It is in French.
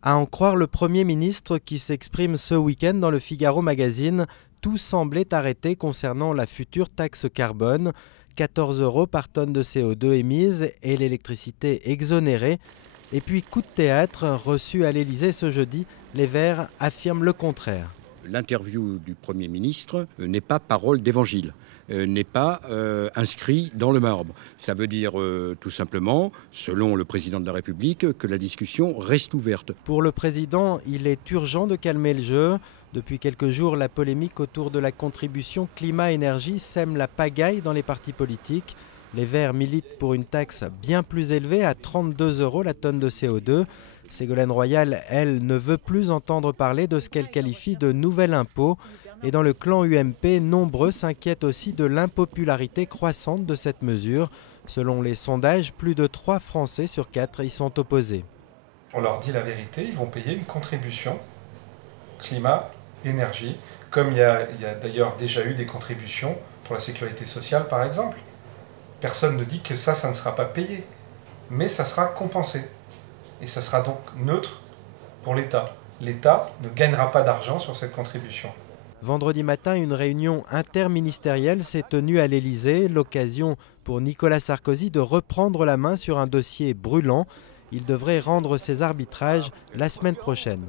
À en croire le Premier ministre qui s'exprime ce week-end dans le Figaro Magazine, tout semblait arrêté concernant la future taxe carbone. 14 € par tonne de CO2 émise et l'électricité exonérée. Et puis coup de théâtre, reçu à l'Élysée ce jeudi, les Verts affirment le contraire. L'interview du Premier ministre n'est pas parole d'évangile, n'est pas inscrit dans le marbre. Ça veut dire tout simplement, selon le président de la République, que la discussion reste ouverte. Pour le président, il est urgent de calmer le jeu. Depuis quelques jours, la polémique autour de la contribution climat-énergie sème la pagaille dans les partis politiques. Les Verts militent pour une taxe bien plus élevée, à 32 € la tonne de CO2. Ségolène Royal, elle, ne veut plus entendre parler de ce qu'elle qualifie de nouvel impôt. Et dans le clan UMP, nombreux s'inquiètent aussi de l'impopularité croissante de cette mesure. Selon les sondages, plus de 3 Français sur 4 y sont opposés. On leur dit la vérité, ils vont payer une contribution climat, énergie, comme il y a d'ailleurs déjà eu des contributions pour la sécurité sociale par exemple. Personne ne dit que ça ne sera pas payé, mais ça sera compensé. Et ça sera donc neutre pour l'État. L'État ne gagnera pas d'argent sur cette contribution. Vendredi matin, une réunion interministérielle s'est tenue à l'Élysée, l'occasion pour Nicolas Sarkozy de reprendre la main sur un dossier brûlant. Il devrait rendre ses arbitrages la semaine prochaine.